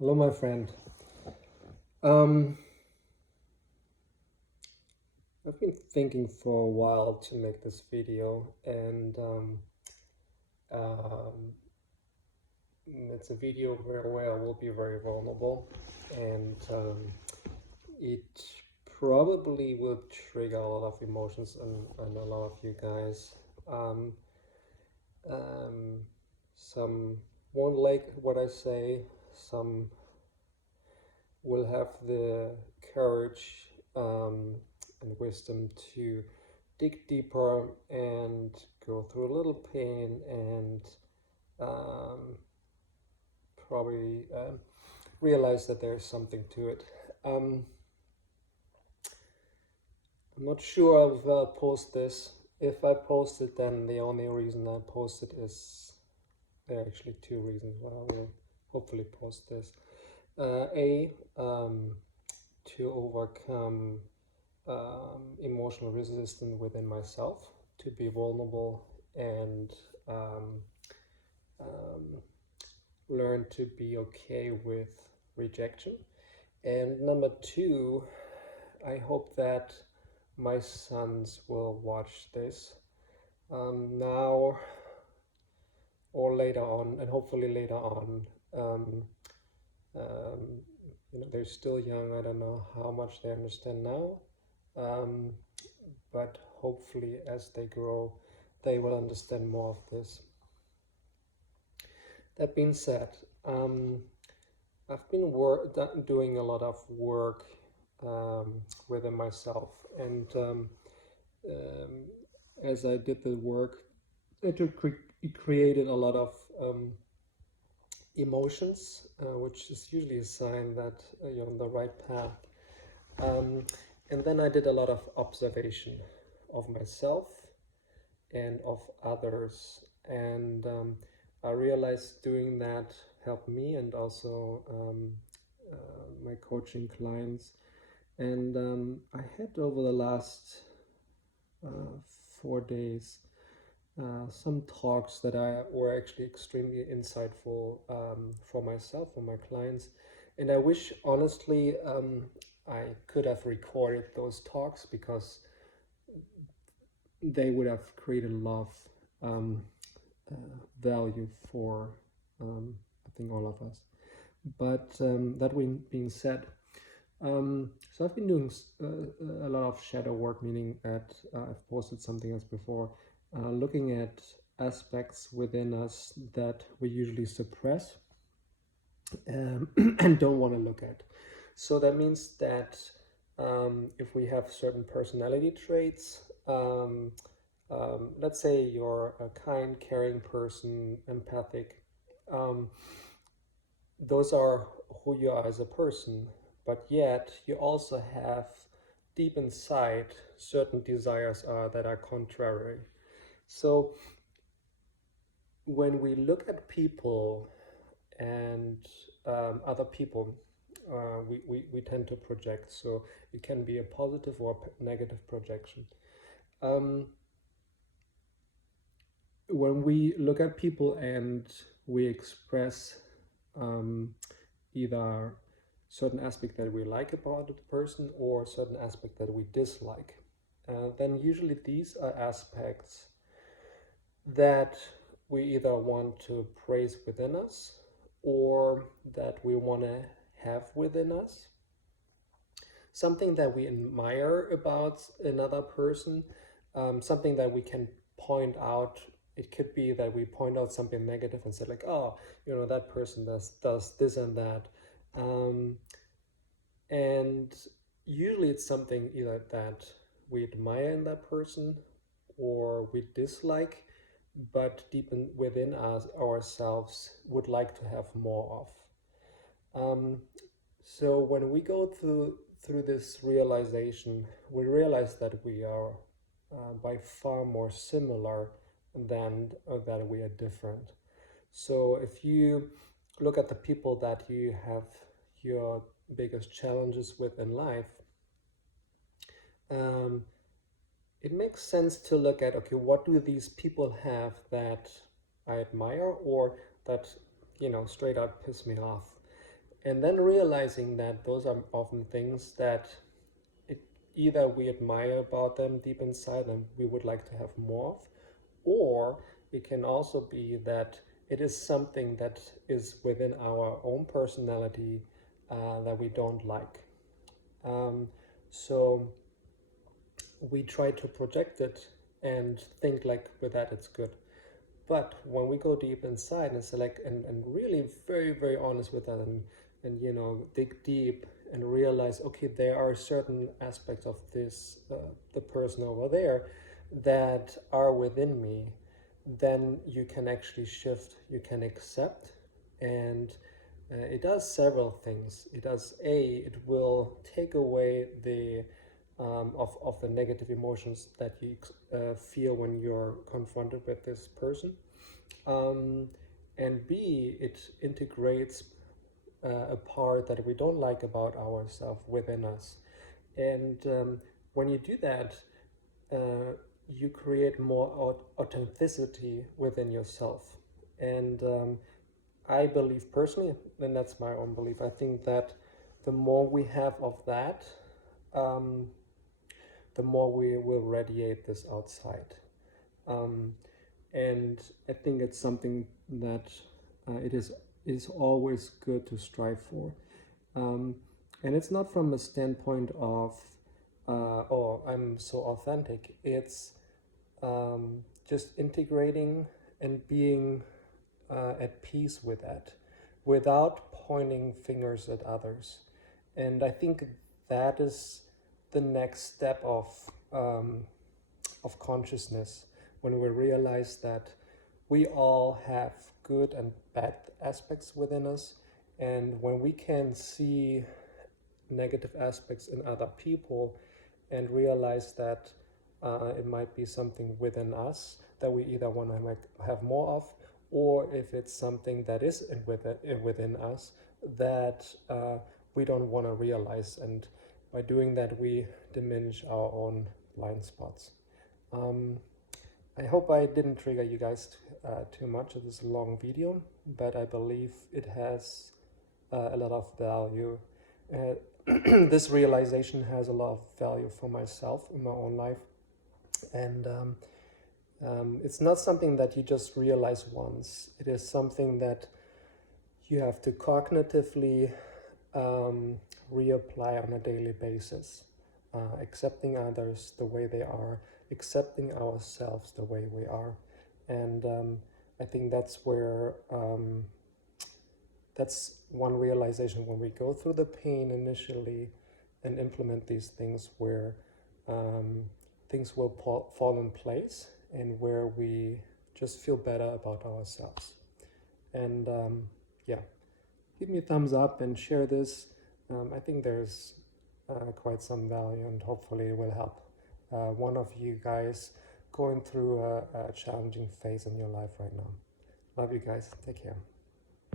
Hello, my friend. Um, I've been thinking for a while to make this video, and um, it's a video where I will be very vulnerable, and it probably will trigger a lot of emotions and a lot of you guys. Um, um, some won't like what I say, some will have the courage and wisdom to dig deeper and go through a little pain and um, probably realize that there's something to it. Um, I'm not sure if I'll post this. If I post it, then the only reason I post it is there are actually two reasons why I will hopefully post this. A, to overcome emotional resistance within myself, to be vulnerable and um, um, learn to be okay with rejection. And number two, I hope that my sons will watch this now or later on, and hopefully later on. Um, um, they're still young. I don't know how much they understand now. Um, but hopefully as they grow they will understand more of this. That being said, um, I've been doing a lot of work within myself, and um, as I did the work it created a lot of emotions, which is usually a sign that you're on the right path. um, and then I did a lot of observation of myself and of others. And I realized doing that helped me and also my coaching clients. And I had over the last 4 days some talks that were actually extremely insightful for myself, for my clients. And I wish, honestly, I could have recorded those talks because they would have created a lot of um, value for I think all of us. But that being said, so I've been doing a lot of shadow work, meaning that I've posted something else before, looking at aspects within us that we usually suppress and don't want to look at. So that means that if we have certain personality traits, let's say you're a kind, caring person, empathic, um, those are who you are as a person, but yet you also have deep inside certain desires that are contrary. So when we look at people and other people, we tend to project. So it can be a positive or negative projection. Um, when we look at people and we express um, either certain aspect that we like about the person or certain aspect that we dislike, then usually these are aspects that we either want to praise within us or that we want to have within us, something that we admire about another person, something that we can point out. It could be that we point out something negative and say like, oh, that person does this and that. um, and usually it's something either that we admire in that person or we dislike, but within us ourselves would like to have more of. So when we go through this realization, we realize that we are by far more similar than that we are different. So if you look at the people that you have your biggest challenges with in life, um, it makes sense to look at, okay, what do these people have that I admire or that straight up piss me off? And then realizing that those are often things that either we admire about them deep inside and we would like to have more of, or it can also be that it is something that is within our own personality that we don't like. So we try to project it and think like with that it's good. But when we go deep inside and select and really very, very honest with that and dig deep and realize, okay, there are certain aspects of this, the person over there, that are within me, then you can actually shift, you can accept, and it does several things. It does, it will take away the of the negative emotions that you feel when you're confronted with this person. And B, it integrates a part that we don't like about ourselves within us. And when you do that, you create more authenticity within yourself. And I believe personally, and that's my own belief, I think that the more we have of that, the more we will radiate this outside. And I think it's something that it is always good to strive for. And it's not from a standpoint of, oh, I'm so authentic. It's just integrating and being at peace with that without pointing fingers at others. And I think that is the next step of consciousness, when we realize that we all have good and bad aspects within us, and when we can see negative aspects in other people and realize that it might be something within us that we either want to have more of, or if it's something that is within us that we don't want to realize, and by doing that we diminish our own blind spots. I hope I didn't trigger you guys too much. It is a long video, but I believe it has a lot of value. This realization has a lot of value for myself in my own life. And it's not something that you just realize once. It is something that you have to cognitively reapply on a daily basis. Accepting others the way they are, accepting ourselves the way we are. And I think that's where, that's one realization when we go through the pain initially and implement these things, where things will fall in place and where we just feel better about ourselves. And yeah, give me a thumbs up and share this. I think there's quite some value, and hopefully it will help one of you guys going through a challenging phase in your life right now. Love you guys. Take care.